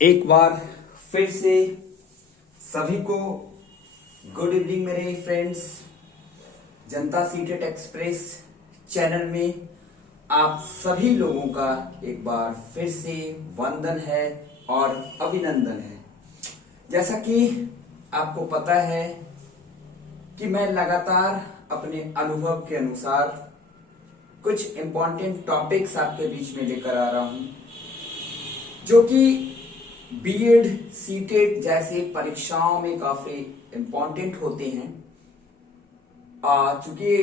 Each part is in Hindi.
एक बार फिर से सभी को गुड इवनिंग मेरे फ्रेंड्स। जनता सीटेट एक्सप्रेस चैनल में आप सभी लोगों का एक बार फिर से वंदन है और अभिनंदन है। जैसा कि आपको पता है कि मैं लगातार अपने अनुभव के अनुसार कुछ इंपॉर्टेंट टॉपिक्स आपके बीच में लेकर आ रहा हूं, जो कि बीएड सीटेट जैसे परीक्षाओं में काफी इंपॉर्टेंट होते हैं। चूंकि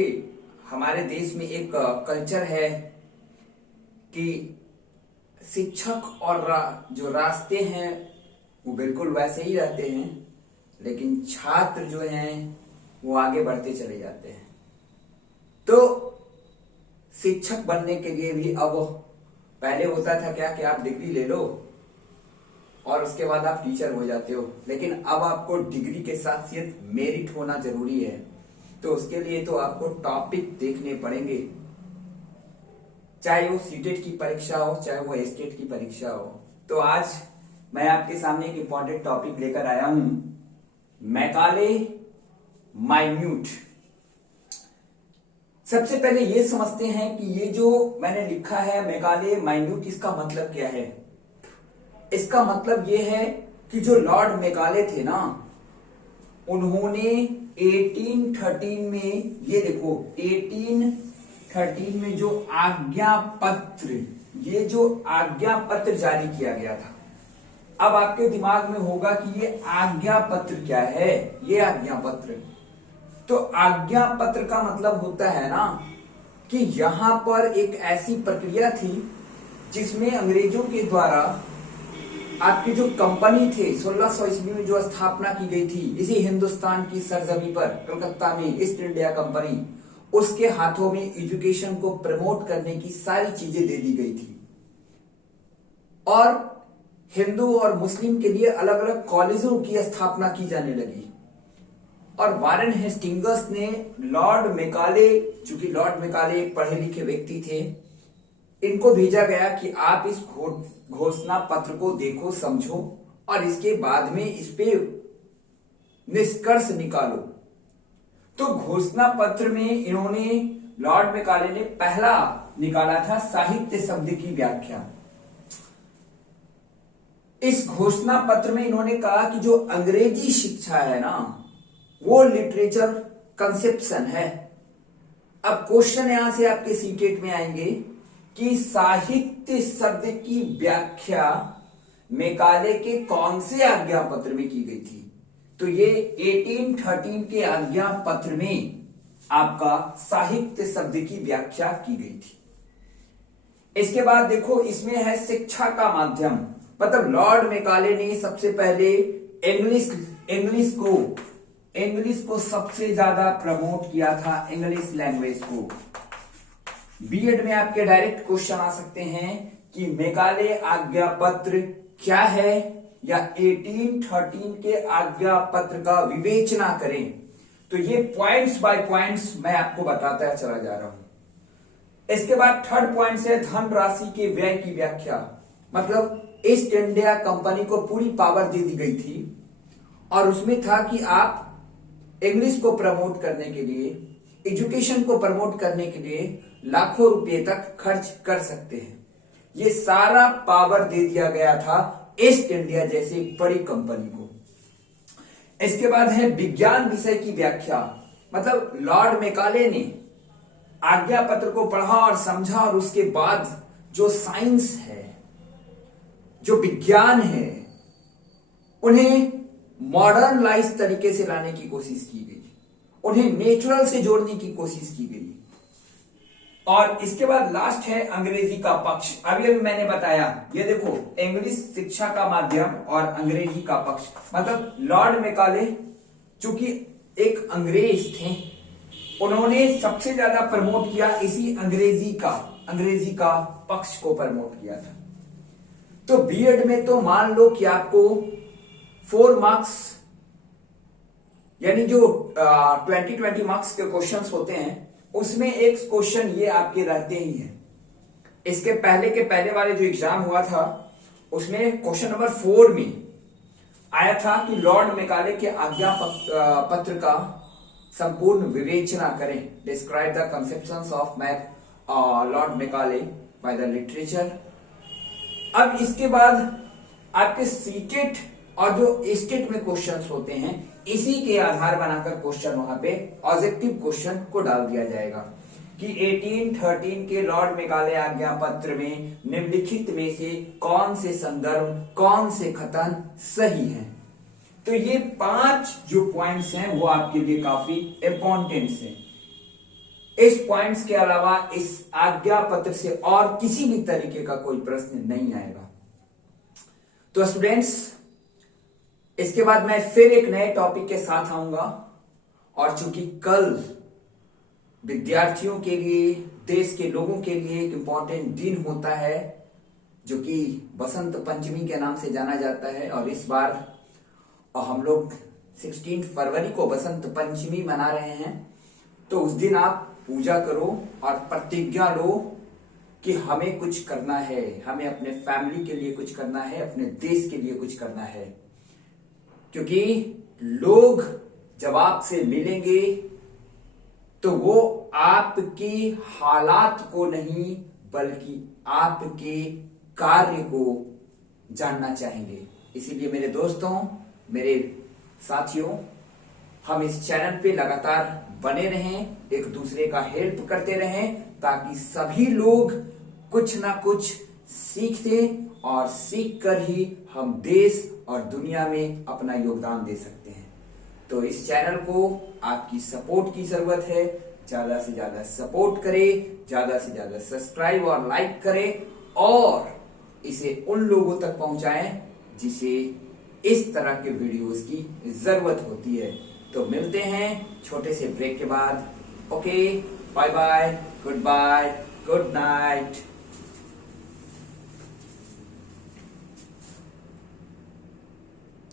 हमारे देश में एक कल्चर है कि शिक्षक और जो रास्ते हैं वो बिल्कुल वैसे ही रहते हैं, लेकिन छात्र जो हैं वो आगे बढ़ते चले जाते हैं। तो शिक्षक बनने के लिए भी अब पहले होता था क्या कि आप डिग्री ले लो और उसके बाद आप टीचर हो जाते हो, लेकिन अब आपको डिग्री के साथ साथ मेरिट होना जरूरी है। तो उसके लिए तो आपको टॉपिक देखने पड़ेंगे, चाहे वो सीटेट की परीक्षा हो चाहे वो एस्टेट की परीक्षा हो। तो आज मैं आपके सामने एक इंपॉर्टेंट टॉपिक लेकर आया हूं, मैकाले माइन्यूट। सबसे पहले ये समझते हैं कि ये जो मैंने लिखा है मैकाले माइन्यूट, इसका मतलब क्या है। इसका मतलब ये है कि जो लॉर्ड मैकाले थे ना, उन्होंने 1813 में, ये देखो 1813 में जो आज्ञा पत्र, ये जो आज्ञा पत्र जारी किया गया था। अब आपके दिमाग में होगा कि ये आज्ञा पत्र क्या है। ये आज्ञा पत्र, तो आज्ञा पत्र का मतलब होता है ना कि यहां पर एक ऐसी प्रक्रिया थी जिसमें अंग्रेजों के द्वारा आपकी जो कंपनी थे 1600 ईस्वी में जो स्थापना की गई थी इसी हिंदुस्तान की सरजमी पर, कलकत्ता में ईस्ट इंडिया कंपनी, उसके हाथों में एजुकेशन को प्रमोट करने की सारी चीजें दे दी गई थी और हिंदू और मुस्लिम के लिए अलग अलग कॉलेजों की स्थापना की जाने लगी। और वारेन हेस्टिंग्स ने लॉर्ड मैकाले, चूंकि लॉर्ड मैकाले पढ़े लिखे व्यक्ति थे, इनको भेजा गया कि आप इस घोषणा पत्र को देखो, समझो और इसके बाद में इस पे निष्कर्ष निकालो। तो घोषणा पत्र में इन्होंने, लॉर्ड मैकाले ने पहला निकाला था साहित्य शब्द की व्याख्या। इस घोषणा पत्र में इन्होंने कहा कि जो अंग्रेजी शिक्षा है ना, वो लिटरेचर कंसेप्शन है। अब क्वेश्चन यहां से आपके सीटेट में आएंगे कि साहित्य शब्द की व्याख्या मैकाले के कौन से आज्ञा पत्र में की गई थी। तो ये 1813 के आज्ञा पत्र में आपका साहित्य शब्द की व्याख्या की गई थी। इसके बाद देखो, इसमें है शिक्षा का माध्यम, मतलब लॉर्ड मैकाले ने सबसे पहले इंग्लिश को सबसे ज्यादा प्रमोट किया था, इंग्लिश लैंग्वेज को। बीएड में आपके डायरेक्ट क्वेश्चन आ सकते हैं कि मैकाले आज्ञा पत्र क्या है, या 1813 के आज्ञा पत्र का विवेचना करें। तो ये पॉइंट्स बाय पॉइंट्स मैं आपको बताता चला जा रहा हूं। इसके बाद थर्ड पॉइंट है धन राशि के व्यय की व्याख्या। मतलब ईस्ट इंडिया कंपनी को पूरी पावर दे दी गई थी और उसमें था कि आप इंग्लिश को प्रमोट करने के लिए, एजुकेशन को प्रमोट करने के लिए लाखों रुपए तक खर्च कर सकते हैं। ये सारा पावर दे दिया गया था ईस्ट इंडिया जैसी बड़ी कंपनी को। इसके बाद है विज्ञान विषय की व्याख्या। मतलब लॉर्ड मैकाले ने आज्ञा पत्र को पढ़ा और समझा और उसके बाद जो साइंस है, जो विज्ञान है, उन्हें मॉडर्नाइज तरीके से लाने की कोशिश की गई, उन्हें नेचुरल से जोड़ने की कोशिश की गई। और इसके बाद लास्ट है अंग्रेजी का पक्ष। अभी मैंने बताया, ये देखो, इंग्लिश शिक्षा का माध्यम और अंग्रेजी का पक्ष। मतलब लॉर्ड मैकाले चूंकि एक अंग्रेज थे, उन्होंने सबसे ज्यादा प्रमोट किया इसी अंग्रेजी का पक्ष को प्रमोट किया था। तो बीएड में तो मान लो कि आपको 4 मार्क्स, यानी जो 20 मार्क्स के क्वेश्चंस होते हैं, उसमें एक क्वेश्चन ये आपके रहते ही हैं। इसके पहले के पहले वाले जो एग्जाम हुआ था उसमें क्वेश्चन नंबर 4 में आया था कि लॉर्ड मेकाले के आज्ञा पत्र का संपूर्ण विवेचना करें। Describe the conceptions of Lord Macaulay by the literature. अब इसके बाद आपके सीटेट और जो स्टेट में क्वेश्चंस होते हैं, इसी के आधार बनाकर क्वेश्चन वहां पे ऑब्जेक्टिव क्वेश्चन को डाल दिया जाएगा कि 1813 के लॉर्ड मेकाले आज्ञा पत्र में निम्नलिखित में से कौन से संदर्भ, कौन से कथन सही हैं। तो ये 5 जो पॉइंट्स हैं वो आपके लिए काफी इंपॉर्टेंट हैं। इस पॉइंट्स के अलावा इस आज्ञा पत्र से और किसी भी तरीके का कोई प्रश्न नहीं आएगा। तो स्टूडेंट्स, इसके बाद मैं फिर एक नए टॉपिक के साथ आऊंगा, और चूंकि कल विद्यार्थियों के लिए, देश के लोगों के लिए एक इंपॉर्टेंट दिन होता है जो कि बसंत पंचमी के नाम से जाना जाता है, और इस बार हम लोग 16 फरवरी को बसंत पंचमी मना रहे हैं। तो उस दिन आप पूजा करो और प्रतिज्ञा लो कि हमें कुछ करना है, हमें अपने फैमिली के लिए कुछ करना है, अपने देश के लिए कुछ करना है। क्योंकि लोग जब आपसे मिलेंगे तो वो आपके हालात को नहीं बल्कि आपके कार्य को जानना चाहेंगे। इसीलिए मेरे दोस्तों, मेरे साथियों, हम इस चैनल पे लगातार बने रहें, एक दूसरे का हेल्प करते रहें, ताकि सभी लोग कुछ ना कुछ सीखते, और सीख कर ही हम देश और दुनिया में अपना योगदान दे सकते हैं। तो इस चैनल को आपकी सपोर्ट की जरूरत है। ज्यादा से ज्यादा सपोर्ट करें, ज्यादा से ज्यादा सब्सक्राइब और लाइक करें, और इसे उन लोगों तक पहुंचाएं जिसे इस तरह के वीडियोस की जरूरत होती है। तो मिलते हैं छोटे से ब्रेक के बाद। Okay, bye bye, good night.